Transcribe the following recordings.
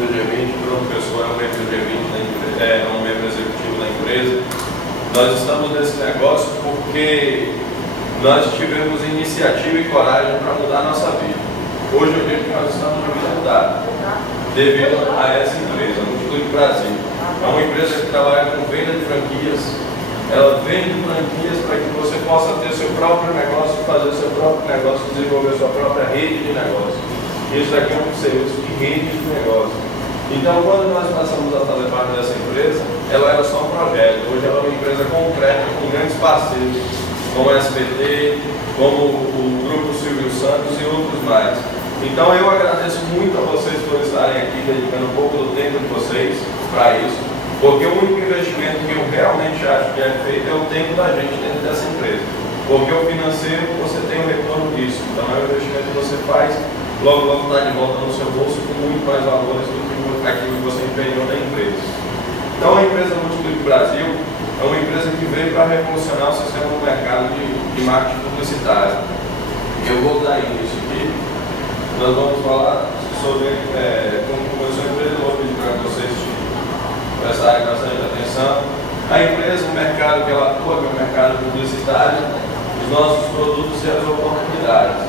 do G20, Bruno Pessoa é um membro do G20, é um membro executivo da empresa. Nós estamos nesse negócio porque nós tivemos iniciativa e coragem para mudar a nossa vida. Hoje é o dia que nós estamos na vida mudada, devido a essa empresa, a Multiclinic Brasil. É uma empresa que trabalha com venda de franquias. Ela vende franquias para que você possa ter seu próprio negócio, fazer seu próprio negócio, desenvolver sua própria rede de negócio. Isso aqui é um serviço de rede de negócio. Então, quando nós passamos a fazer parte dessa empresa, ela era só um projeto. Hoje ela é uma empresa concreta, com grandes parceiros, como a SBT, como o Grupo Silvio Santos e outros mais. Então, eu agradeço muito a vocês por estarem aqui, dedicando um pouco do tempo de vocês para isso, porque o único investimento que eu realmente acho que é feito é o tempo da gente dentro dessa empresa. Porque o financeiro, você tem o retorno disso. Então, é um investimento que você faz, logo está de volta no seu bolso com muito mais valores do que aquilo que você empenhou na empresa. Então, a empresa Multiclinic Brasil é uma empresa que veio para revolucionar o sistema do mercado de marketing publicitário. Eu vou dar início aqui. Nós vamos falar sobre como começou a empresa. Eu vou pedir para vocês prestarem bastante atenção. A empresa, o mercado que ela atua, que é o mercado publicitário, os nossos produtos e as oportunidades.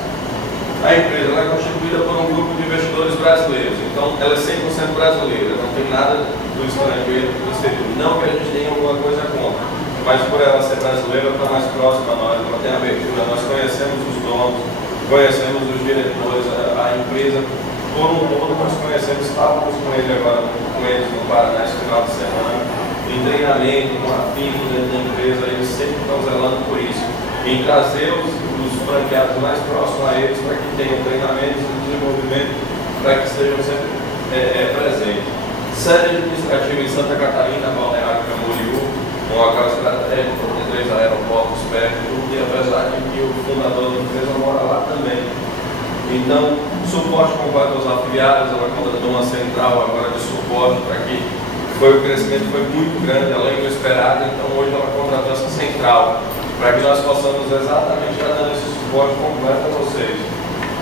A empresa ela é constituída por um grupo de investidores brasileiros, então ela é 100% brasileira, não tem nada do estrangeiro, do exterior. Não que a gente tenha alguma coisa contra, mas por ela ser brasileira, ela está mais próxima a nós, ela tem abertura, nós conhecemos os donos, conhecemos os diretores, a empresa por um todo nós conhecemos, estávamos com eles agora, com eles no Paraná esse final de semana, em treinamento, com a FIM dentro da empresa, eles sempre estão zelando por isso, em trazer os franqueados mais próximos a eles para que tenham treinamentos e desenvolvimento para que estejam sempre presentes. Sede administrativa em Santa Catarina, Balneário Camboriú, um local estratégico, tem 3 aeroportos perto, e apesar de que o fundador da empresa mora lá também. Então, suporte completo aos afiliados, ela contratou uma central agora de suporte para que o crescimento foi muito grande, além do esperado, então hoje ela contratou essa central para que nós possamos exatamente estar dando esse suporte completo a vocês.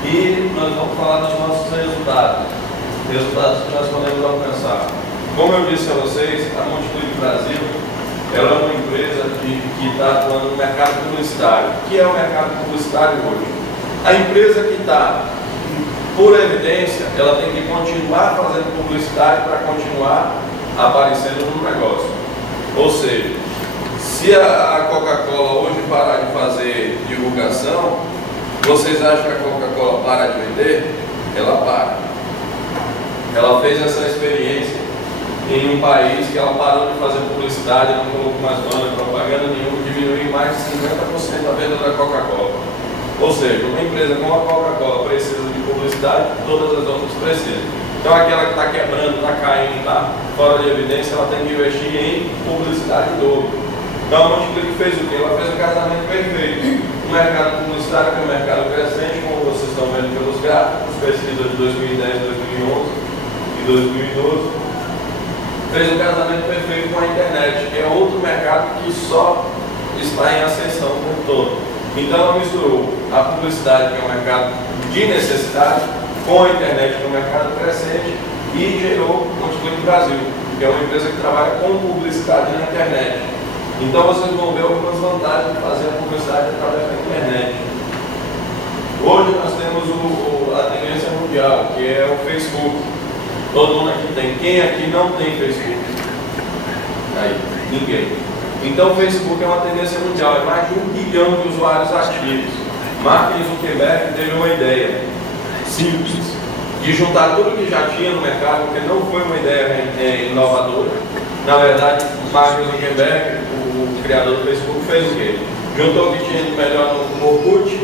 E nós vamos falar dos nossos resultados que nós podemos alcançar. Como eu disse a vocês, a Multiclinic Brasil ela é uma empresa que está atuando no mercado publicitário. O que é o mercado publicitário hoje? A empresa que está por evidência, ela tem que continuar fazendo publicidade para continuar aparecendo no negócio. Ou seja, se a Coca-Cola hoje parar de fazer divulgação, vocês acham que a Coca-Cola para de vender? Ela para. Ela fez essa experiência em um país que ela parou de fazer publicidade, não colocou mais banda, propaganda nenhuma, diminuiu mais de 50% a venda da Coca-Cola. Ou seja, uma empresa como a Coca-Cola precisa de publicidade, todas as outras precisam. Então aquela que está quebrando, está caindo, está fora de evidência, ela tem que investir em publicidade em dobro. Então a Multiclinic fez o quê? Ela fez o casamento perfeito. O mercado publicitário, que é um mercado crescente, como vocês estão vendo pelos gráficos, pesquisa de 2010, 2011 e 2012, fez o casamento perfeito com a internet, que é outro mercado que só está em ascensão o tempo todo. Então ela misturou a publicidade, que é um mercado de necessidade, com a internet, que é um mercado crescente, e gerou o Multiclinic Brasil, que é uma empresa que trabalha com publicidade na internet. Então vocês vão ver algumas vantagens de fazer a publicidade através da internet. Hoje nós temos a tendência mundial, que é o Facebook. Todo mundo aqui tem. Quem aqui não tem Facebook? Aí, ninguém. Então o Facebook é uma tendência mundial, é mais de 1 bilhão de usuários ativos. Mark Zuckerberg teve uma ideia simples, de juntar tudo que já tinha no mercado, porque não foi uma ideia inovadora. Na verdade, Mark Zuckerberg, o criador do Facebook, fez o quê? Juntou o que tinha de melhor no Orkut.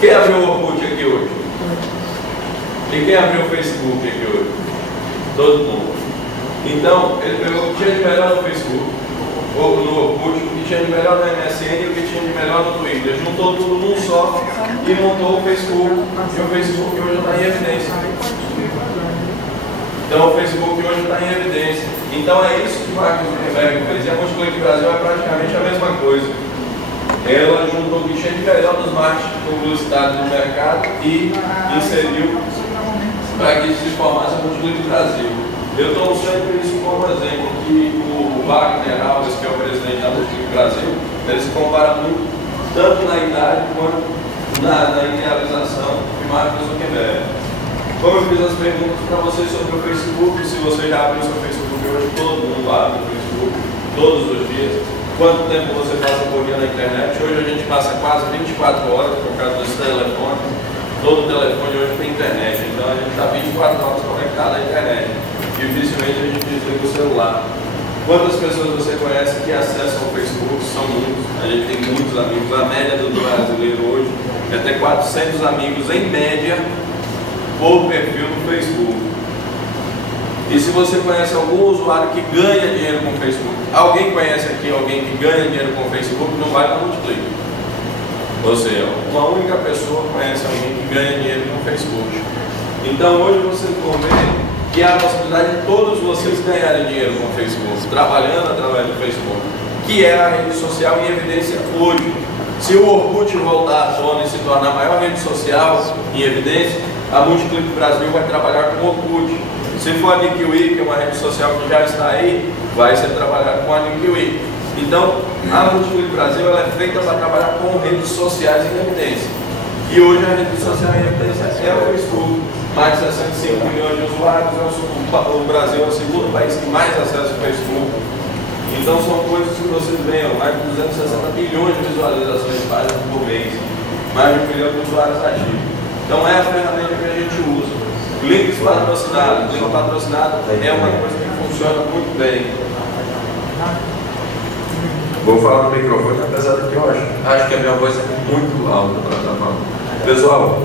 Quem abriu o Orkut aqui hoje? E quem abriu o Facebook aqui hoje? Todo mundo. Então, ele pegou o que tinha de melhor no Facebook, ou no Orkut, o que tinha de melhor no MSN e o que tinha de melhor no Twitter. Juntou tudo num só e montou o Facebook. E o Facebook hoje está em evidência. Então o Facebook hoje está em evidência. Então é isso que o Mark Zuckerberg fez. E a Multiclinic Brasil é praticamente a mesma coisa. Ela juntou o que tinha de melhor dos marketing publicitários do mercado e inseriu para que se formasse a Multiclinic Brasil. Eu tomo sempre isso como exemplo, que o Wagner Alves, que é o presidente da Multiplique Brasil, ele se compara muito, tanto na idade quanto na idealização de Mark Zuckerberg. Como eu fiz as perguntas para vocês sobre o Facebook, se você já abriu seu Facebook hoje, todo mundo abre o Facebook todos os dias. Quanto tempo você passa por dia na internet? Hoje a gente passa quase 24 horas por causa dos telefones. Todo telefone hoje tem internet, então a gente está 24 horas conectado à internet. Dificilmente a gente desliga o celular. Quantas pessoas você conhece que acessam o Facebook? São muitos. A gente tem muitos amigos. A média do brasileiro hoje é ter 400 amigos em média por perfil no Facebook. E se você conhece algum usuário que ganha dinheiro com o Facebook, alguém conhece aqui alguém que ganha dinheiro com o Facebook, não vai para Multiplique. Ou seja, uma única pessoa conhece alguém que ganha dinheiro com o Facebook. Então hoje vocês vão ver que há a possibilidade de todos vocês ganharem dinheiro com o Facebook, trabalhando através do Facebook, que é a rede social em evidência hoje. Se o Orkut voltar à tona e se tornar a maior rede social em evidência, a Multiplique Brasil vai trabalhar com o Orkut. Se for a Nikiwi, que é uma rede social que já está aí, vai ser trabalhar com a Nikiwi. Então, a Multiplique Brasil ela é feita para trabalhar com redes sociais em evidência. E hoje a rede social em evidência é o Facebook. Mais de 65 milhões de usuários, o Brasil é o segundo país que mais acessa o Facebook. Então são coisas que vocês veem, mais de 260 milhões de visualizações de páginas por mês, mais de 1 milhão de usuários ativos. Então é a ferramenta que a gente usa. Links patrocinados. Link patrocinado é uma coisa que funciona muito bem. Vou falar no microfone, apesar de que eu acho que a minha voz é muito alta para estar falando. Pessoal,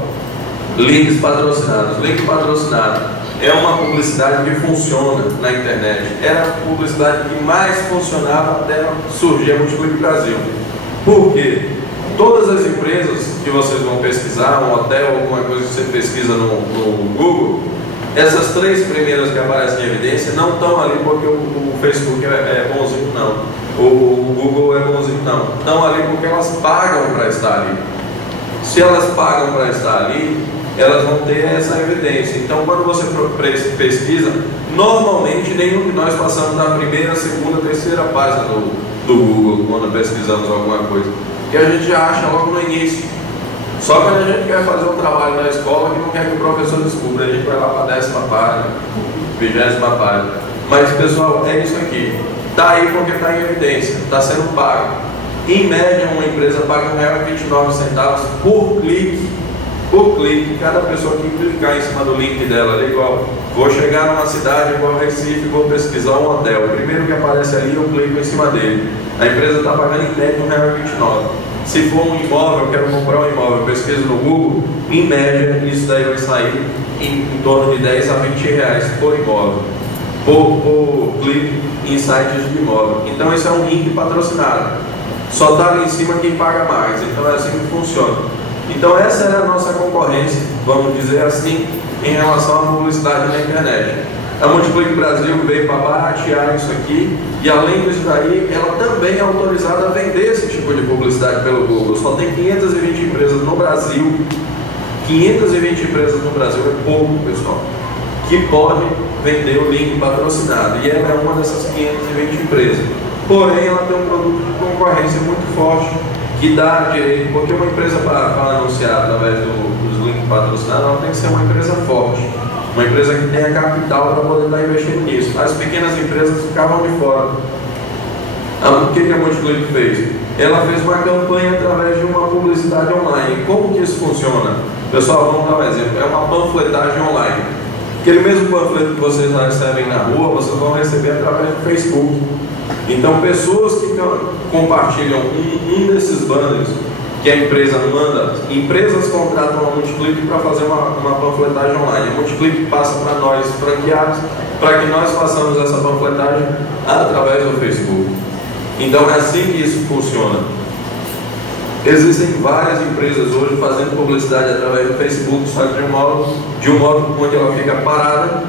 links patrocinados. Link patrocinado é uma publicidade que funciona na internet. Era a publicidade que mais funcionava até surgir a Multiplique Brasil. Por quê? Todas as empresas que vocês vão pesquisar, um hotel, alguma coisa que você pesquisa no Google, essas três primeiras que aparecem em evidência não estão ali porque o Facebook é bonzinho, não. O Google é bonzinho, não. Estão ali porque elas pagam para estar ali. Se elas pagam para estar ali, elas vão ter essa evidência. Então, quando você pesquisa, normalmente nenhum de nós passamos na primeira, segunda, terceira página do Google quando pesquisamos alguma coisa, que a gente já acha logo no início. Só quando a gente quer fazer um trabalho na escola que não quer que o professor descubra, a gente vai lá para a 10ª página, 20ª página. Mas, pessoal, é isso aqui. Está aí porque está em evidência, está sendo pago. Em média, uma empresa paga R$1,29 por clique. Por clique, cada pessoa que clicar em cima do link dela, é igual. Vou chegar numa cidade igual Recife, vou pesquisar um hotel. O primeiro que aparece ali, eu clico em cima dele. A empresa está pagando em média R$1,29. Se for um imóvel, eu quero comprar um imóvel, eu pesquiso no Google, em média, isso daí vai sair em torno de R$10 a R$20 por imóvel. Por clique em sites de imóvel. Então, esse é um link patrocinado. Só está ali em cima quem paga mais. Então, é assim que funciona. Então essa é a nossa concorrência, vamos dizer assim, em relação à publicidade na internet. A Multiplique Brasil veio para baratear isso aqui e além disso daí, ela também é autorizada a vender esse tipo de publicidade pelo Google. Só tem 520 empresas no Brasil, 520 empresas no Brasil é pouco, pessoal, que podem vender o link patrocinado e ela é uma dessas 520 empresas. Porém, ela tem um produto de concorrência muito forte que dá direito, porque uma empresa para anunciar através dos links patrocinados, ela tem que ser uma empresa forte, uma empresa que tenha capital para poder estar investindo nisso. As pequenas empresas ficavam de fora. O que a Multiplique fez? Ela fez uma campanha através de uma publicidade online. Como que isso funciona? Pessoal, vamos dar um exemplo. É uma panfletagem online. Aquele mesmo panfleto que vocês recebem na rua, vocês vão receber através do Facebook. Então, pessoas que compartilham um desses banners que a empresa manda, empresas contratam a Multiplique para fazer uma panfletagem online. A Multiplique passa para nós, franqueados, para que nós façamos essa panfletagem através do Facebook. Então, é assim que isso funciona. Existem várias empresas hoje fazendo publicidade através do Facebook, só que de um modo onde ela fica parada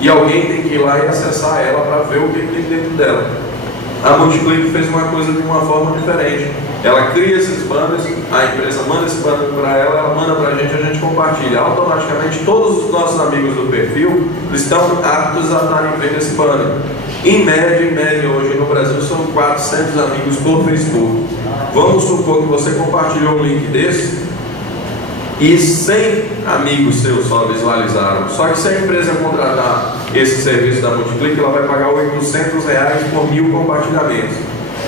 e alguém tem que ir lá e acessar ela para ver o que tem dentro dela. A Multiplique fez uma coisa de uma forma diferente. Ela cria esses banners, a empresa manda esse banner para ela, ela manda para a gente compartilha. Automaticamente todos os nossos amigos do perfil estão aptos a estarem vendo esse banner. Em média, hoje no Brasil são 400 amigos por Facebook. Vamos supor que você compartilhou um link desse e 100 amigos seus só visualizaram. Só que se a empresa contratar esse serviço da Multiclick, ela vai pagar R$800 por 1000 compartilhamentos.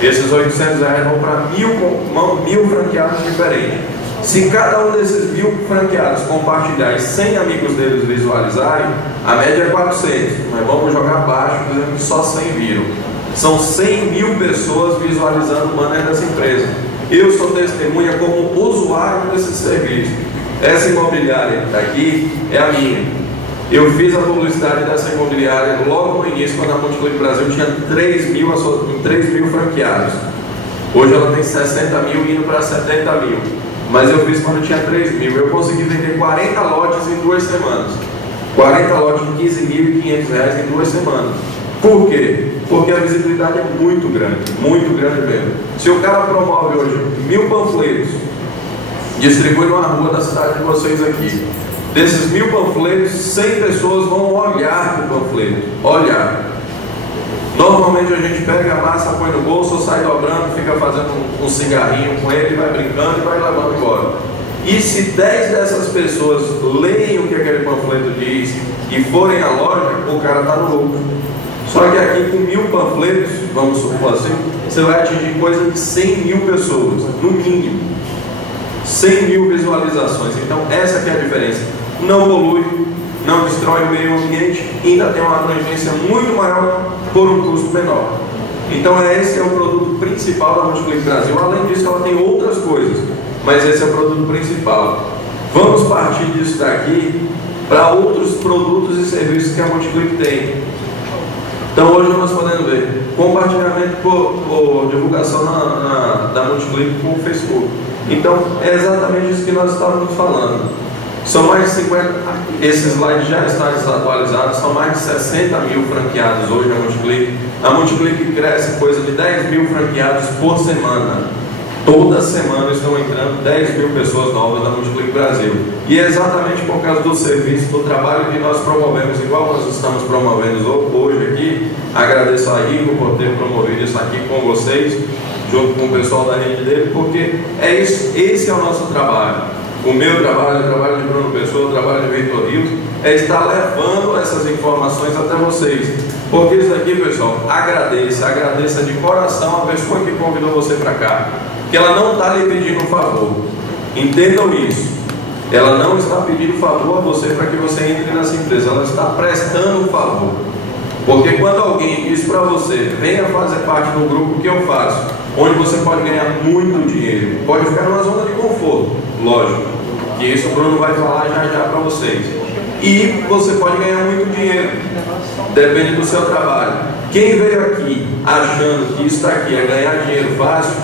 Esses R$800 vão para 1000 franqueados diferentes. Se cada um desses 1000 franqueados compartilhar e 100 amigos deles visualizarem, a média é 400, mas vamos jogar baixo, dizendo que só 100 viram. São 100.000 pessoas visualizando o banner dessa empresa. Eu sou testemunha como usuário desse serviço. Essa imobiliária que está aqui é a minha. Eu fiz a publicidade dessa imobiliária logo no início, quando a Multiclick Brasil tinha 3.000 franqueados. Hoje ela tem 60.000 indo para 70.000. Mas eu fiz quando tinha 3.000. Eu consegui vender 40 lotes em 2 semanas. 40 lotes de R$15.500 em 2 semanas. Por quê? Porque a visibilidade é muito grande mesmo. Se o cara promove hoje 1000 panfletos, distribui numa rua da cidade de vocês aqui, desses 1000 panfletos, 100 pessoas vão olhar o panfleto. Olhar. Normalmente a gente pega a massa, põe no bolso, sai dobrando, fica fazendo um cigarrinho com ele, vai brincando e vai levando embora. E se 10 dessas pessoas leem o que aquele panfleto diz e forem à loja, o cara está no lucro. Só que aqui com 1000 panfletos, vamos supor assim, você vai atingir coisa de 100.000 pessoas, no mínimo. 100.000 visualizações. Então essa que é a diferença. Não polui, não destrói o meio ambiente e ainda tem uma abrangência muito maior por um custo menor. Então esse é o produto principal da Multiclick Brasil. Além disso, ela tem outras coisas, mas esse é o produto principal. Vamos partir disso daqui para outros produtos e serviços que a Multiclick tem. Então hoje nós podemos ver compartilhamento por divulgação da Multiclick com o Facebook. Então é exatamente isso que nós estávamos falando. São mais de 50, esses slides já estão desatualizados, são mais de 60.000 franqueados hoje na Multiclick. A Multiclick cresce coisa de 10.000 franqueados por semana. Toda semana estão entrando 10.000 pessoas novas na Multiclick Brasil. E é exatamente por causa do serviço, do trabalho que nós promovemos, igual nós estamos promovendo hoje aqui. Agradeço a Igor por ter promovido isso aqui com vocês, junto com o pessoal da rede dele, porque é isso, esse é o nosso trabalho. O meu trabalho, o trabalho de Bruno Pessoa, o trabalho de Vitor Hilton, é estar levando essas informações até vocês. Porque isso aqui, pessoal, agradeça de coração a pessoa que convidou você para cá. Que ela não está lhe pedindo um favor. Entendam isso. Ela não está pedindo favor a você para que você entre nessa empresa. Ela está prestando um favor. Porque quando alguém diz para você, venha fazer parte do grupo que eu faço, onde você pode ganhar muito dinheiro, pode ficar numa zona de conforto, lógico, que isso o Bruno vai falar já para vocês. E você pode ganhar muito dinheiro, depende do seu trabalho. Quem veio aqui achando que isso aqui é ganhar dinheiro fácil,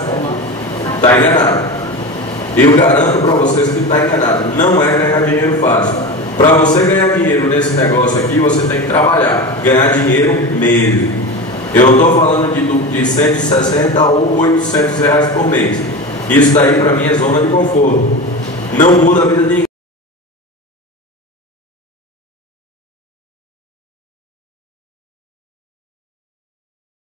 está enganado. Eu garanto para vocês que está enganado. Não é ganhar dinheiro fácil. Para você ganhar dinheiro nesse negócio aqui, você tem que trabalhar, ganhar dinheiro mesmo. Eu não estou falando de 160 ou 800 reais por mês. Isso daí para mim é zona de conforto. Não muda a vida de ninguém.